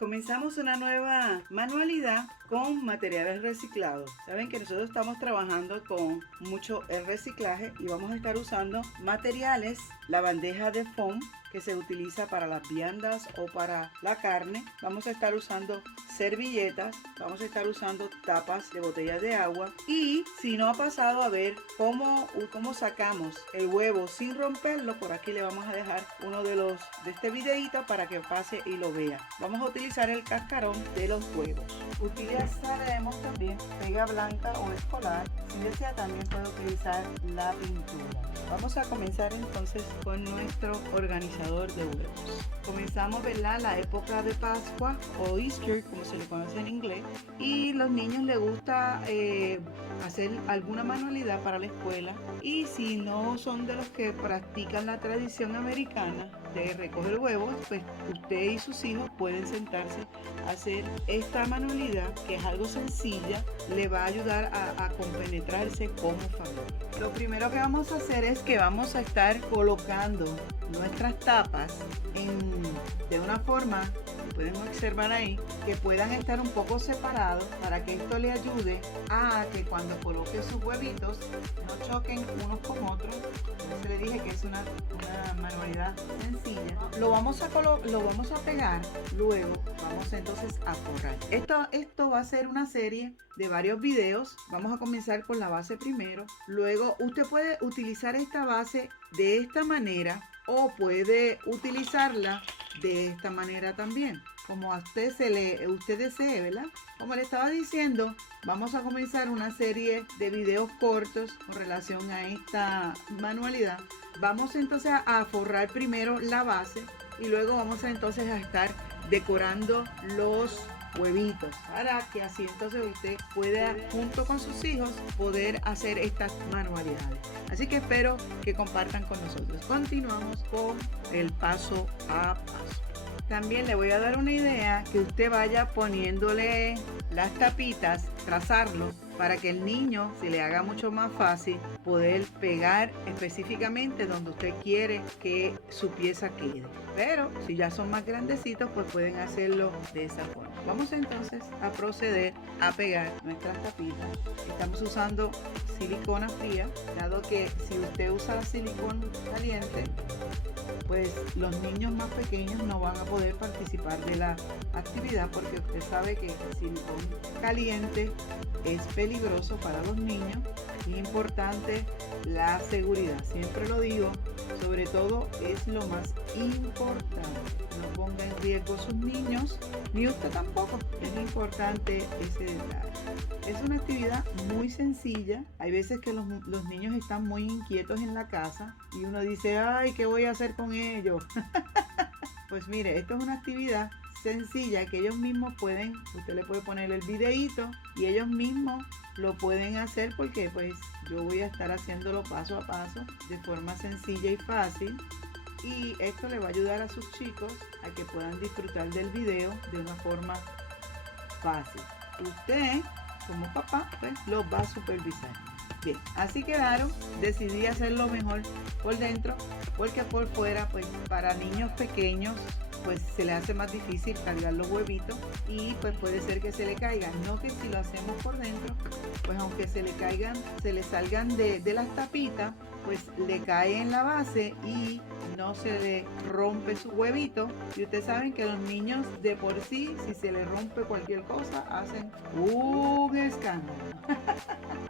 Comenzamos una nueva manualidad con materiales reciclados. Saben que nosotros estamos trabajando con mucho el reciclaje y vamos a estar usando materiales, la bandeja de foam que se utiliza para las viandas o para la carne. Vamos a estar usando servilletas, vamos a estar usando tapas de botellas de agua, y si no ha pasado a ver cómo sacamos el huevo sin romperlo, por aquí le vamos a dejar uno de este videito para que pase y lo vea. Vamos a utilizar el cascarón de los huevos. Utilizaremos también pega blanca o escolar. Si desea, también puede utilizar la pintura. Vamos a comenzar entonces con nuestro organizador de huevos. Comenzamos, ¿verdad?, la época de Pascua o Easter, como se le conoce en inglés, y los niños les gusta hacer alguna manualidad para la escuela, y si no son de los que practican la tradición americana de recoger huevos, pues usted y sus hijos pueden sentarse a hacer esta manualidad, que es algo sencilla, le va a ayudar a compenetrarse como familia. Lo primero que vamos a hacer es que vamos a estar colocando nuestras tapas de una forma, pueden observar ahí, que puedan estar un poco separados, para que esto le ayude a que cuando coloque sus huevitos no choquen unos con otros. Entonces le dije que es una manualidad sencilla. Lo vamos a pegar, luego vamos entonces a forrar. Esto va a ser una serie de varios videos. Vamos a comenzar con la base primero. Luego usted puede utilizar esta base de esta manera o puede utilizarla de esta manera también, como a usted desee, ¿verdad? Como le estaba diciendo, vamos a comenzar una serie de videos cortos con relación a esta manualidad. Vamos entonces a forrar primero la base y luego vamos entonces a estar decorando los huevitos, para que así entonces usted pueda, junto con sus hijos, poder hacer estas manualidades. Así que espero que compartan con nosotros. Continuamos con el paso a paso. También le voy a dar una idea, que usted vaya poniéndole las tapitas, trazarlo, para que el niño se le haga mucho más fácil poder pegar específicamente donde usted quiere que su pieza quede. Pero si ya son más grandecitos, pues pueden hacerlo de esa forma. Vamos entonces a proceder a pegar nuestras tapitas. Estamos usando silicona fría, dado que si usted usa silicón caliente, pues los niños más pequeños no van a poder participar de la actividad, porque usted sabe que el silicón caliente es peligroso para los niños. Es importante la seguridad, siempre lo digo, sobre todo es lo más importante. No ponga en riesgo a sus niños, ni usted tampoco. Es importante ese detalle. Es una actividad muy sencilla. Hay veces que los niños están muy inquietos en la casa y uno dice, ay, ¿qué voy a hacer con ellos? Pues mire, esto es una actividad sencilla que ellos mismos pueden, usted le puede poner el videíto y ellos mismos lo pueden hacer, porque pues yo voy a estar haciéndolo paso a paso de forma sencilla y fácil, y esto le va a ayudar a sus chicos a que puedan disfrutar del video de una forma fácil. Usted como papá pues los va a supervisar. Bien, así quedaron. Decidí hacerlo mejor por dentro, porque por fuera pues para niños pequeños pues se le hace más difícil cargar los huevitos y pues puede ser que se le caigan. No que si lo hacemos por dentro, pues aunque se le caigan, se le salgan de las tapitas, pues le cae en la base y no se le rompe su huevito. Y ustedes saben que los niños de por sí, si se les rompe cualquier cosa, hacen un escándalo.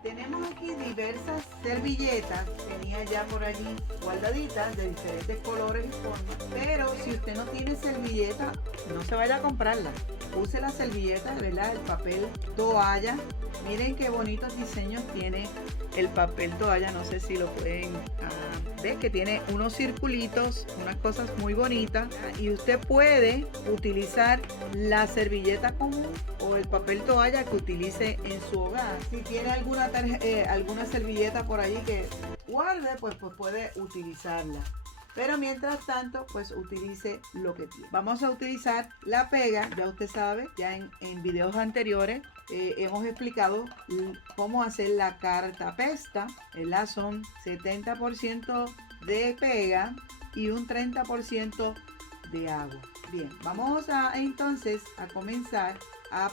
Tenemos aquí diversas servilletas, tenía ya por allí guardaditas de diferentes colores y formas, pero si usted no tiene servilleta, no se vaya a comprarla. Use la servilleta, ¿verdad? El papel toalla. Miren qué bonitos diseños tiene el papel toalla, no sé si lo pueden ver, que tiene unos circulitos, unas cosas muy bonitas, y usted puede utilizar la servilleta común o el papel toalla que utilice en su hogar. Si tiene alguna servilleta por allí que guarde, pues puede utilizarla. Pero mientras tanto, pues utilice lo que tiene. Vamos a utilizar la pega, ya usted sabe, ya en videos anteriores hemos explicado cómo hacer la cartapesta, ¿verdad? Son 70% de pega y un 30% de agua. Bien, vamos a entonces a comenzar a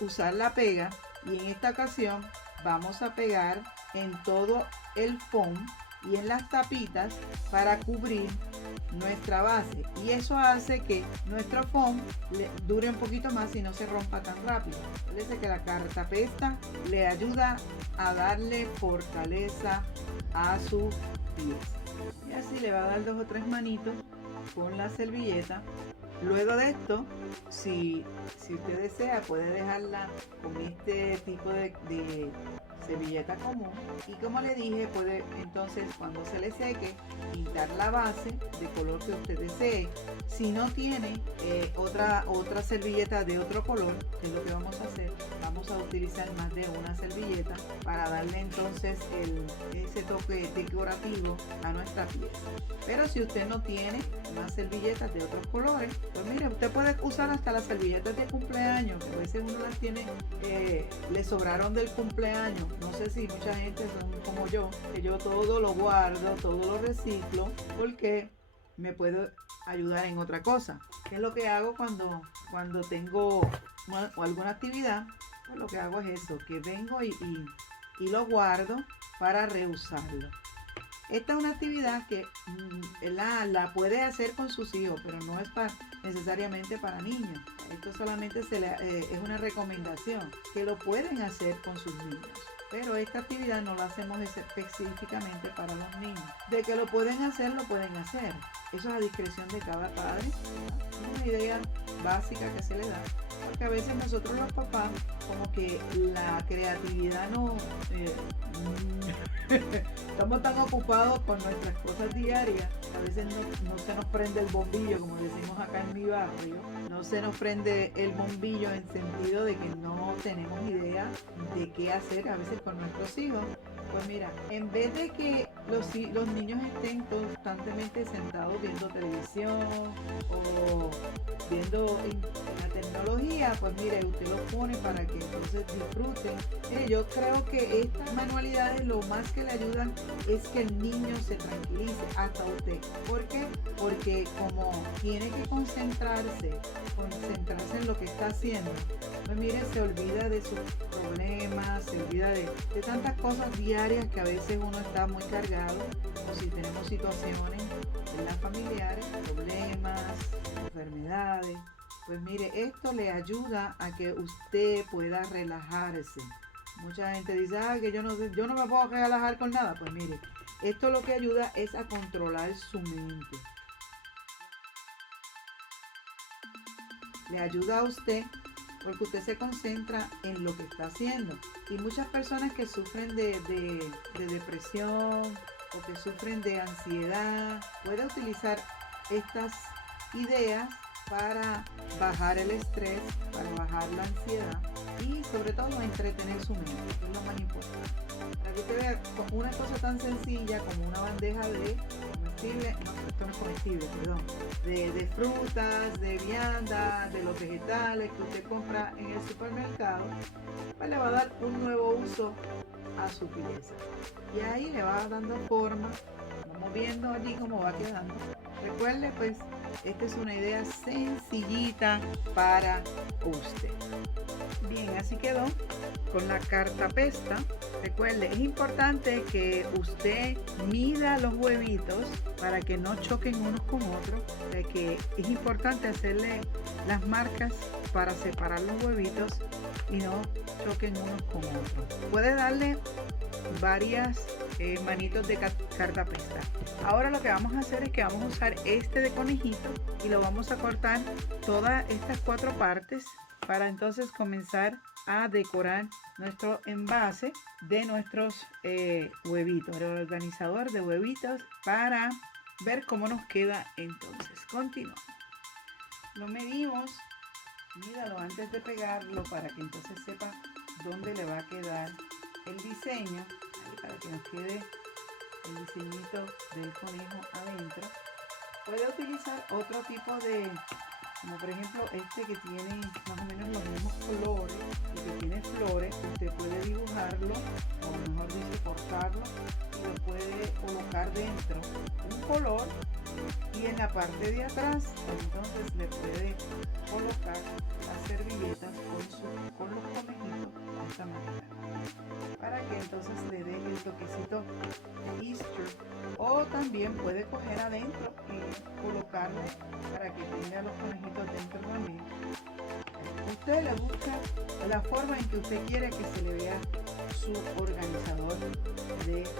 usar la pega y en esta ocasión vamos a pegar en todo el foam y en las tapitas para cubrir nuestra base, y eso hace que nuestro foam dure un poquito más y no se rompa tan rápido. Parece que la cartapesta le ayuda a darle fortaleza a su pieza, y así le va a dar 2 o 3 manitos con la servilleta. Luego de esto, si usted desea, puede dejarla con este tipo de servilleta común, y como le dije, puede entonces, cuando se le seque, pintar la base de color que usted desee. Si no tiene otra servilleta de otro color, que es lo que vamos a hacer, vamos a utilizar más de una servilleta para darle entonces ese toque decorativo a nuestra pieza. Pero si usted no tiene más servilletas de otros colores, pues mire, usted puede usar hasta las servilletas de cumpleaños, que a veces uno las tiene, le sobraron del cumpleaños. No sé si mucha gente son como yo, que yo todo lo guardo, todo lo reciclo, porque me puede ayudar en otra cosa. ¿Qué es lo que hago cuando tengo alguna actividad? Pues lo que hago es eso, que vengo y lo guardo para reusarlo. Esta es una actividad que la puede hacer con sus hijos, pero no es necesariamente para niños. Esto solamente es una recomendación, que lo pueden hacer con sus niños. Pero esta actividad no la hacemos específicamente para los niños. De que lo pueden hacer, lo pueden hacer. Eso es a discreción de cada padre. Es una idea básica que se le da. Porque a veces nosotros los papás, como que la creatividad no... estamos tan ocupados con nuestras cosas diarias, a veces no se nos prende el bombillo, como decimos acá en mi barrio. No se nos prende el bombillo en sentido de que no tenemos idea de qué hacer a veces con nuestros hijos. Pues mira, en vez de que los niños estén constantemente sentados viendo televisión o viendo la tecnología, pues mire, usted los pone para que entonces disfruten. Mire, yo creo que estas manualidades lo más que le ayudan es que el niño se tranquilice, hasta usted. ¿Por qué? Porque como tiene que concentrarse en lo que está haciendo, pues mire, se olvida de sus problemas, se olvida de tantas cosas diarias que a veces uno está muy cargado, o si tenemos situaciones en las familiares, problemas, enfermedades. Pues mire, esto le ayuda a que usted pueda relajarse. Mucha gente dice, que yo no me puedo relajar con nada. Pues mire, esto lo que ayuda es a controlar su mente. Le ayuda a usted porque usted se concentra en lo que está haciendo. Y muchas personas que sufren de depresión o que sufren de ansiedad, puede utilizar estas ideas para bajar el estrés, para bajar la ansiedad y sobre todo entretener su mente, que es lo más importante. Para que usted vea una cosa tan sencilla como una bandeja de comestible, esto no es comestible, perdón, de frutas, de viandas, de los vegetales que usted compra en el supermercado, pues le va a dar un nuevo uso a su pieza. Y ahí le va dando forma, vamos viendo allí cómo va quedando. Recuerde, pues, esta es una idea sencillita para usted. Bien, así quedó con la cartapesta. Recuerde, es importante que usted mida los huevitos para que no choquen unos con otros. De que es importante hacerle las marcas para separar los huevitos y no choquen unos con otros. Puede darle varias manitos de cartapesta. Ahora lo que vamos a hacer es que vamos a usar este de conejito y lo vamos a cortar todas estas 4 partes para entonces comenzar a decorar nuestro envase de nuestros huevitos, el organizador de huevitos, para ver cómo nos queda entonces. Continuamos. Lo medimos, míralo antes de pegarlo para que entonces sepa dónde le va a quedar el diseño, para que nos quede el diseñito del conejo adentro. Puede utilizar otro tipo de, como por ejemplo este que tiene más o menos los mismos colores y que tiene flores. Usted puede dibujarlo, o mejor dicho, cortarlo, y lo puede colocar dentro un color y en la parte de atrás entonces le puede colocar las servilletas con los conejitos de esta manera, para que entonces le dé el toquecito de Easter. O también puede coger adentro y colocarle para que tenga los conejitos dentro también. Usted le busca la forma en que usted quiere que se le vea su organizador de huevos.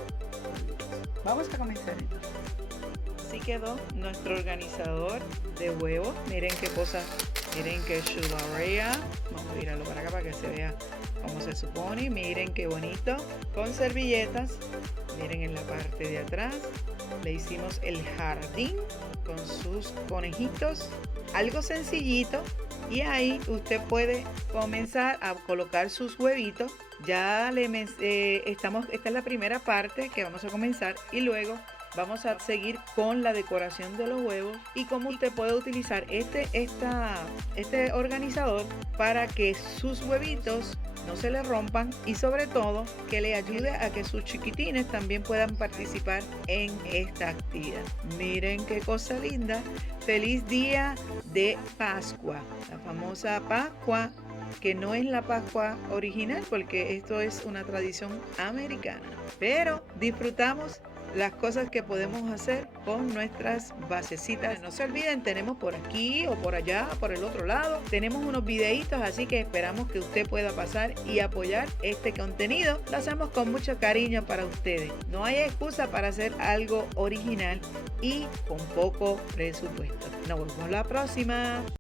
Vamos a comenzar entonces. Así quedó nuestro organizador de huevos. Miren qué cosa, miren qué chulada. Vamos a virarlo para acá para que se vea como se supone. Miren qué bonito. Con servilletas. Miren en la parte de atrás. Le hicimos el jardín con sus conejitos. Algo sencillito. Y ahí usted puede comenzar a colocar sus huevitos. Ya esta es la primera parte que vamos a comenzar. Y luego vamos a seguir con la decoración de los huevos y cómo usted puede utilizar este organizador para que sus huevitos no se le rompan y sobre todo que le ayude a que sus chiquitines también puedan participar en esta actividad. Miren qué cosa linda. Feliz día de Pascua, la famosa Pascua, que no es la Pascua original porque esto es una tradición americana, pero disfrutamos las cosas que podemos hacer con nuestras basecitas. No se olviden, tenemos por aquí o por allá, por el otro lado, tenemos unos videitos, así que esperamos que usted pueda pasar y apoyar este contenido. Lo hacemos con mucho cariño para ustedes. No hay excusa para hacer algo original y con poco presupuesto. Nos vemos la próxima.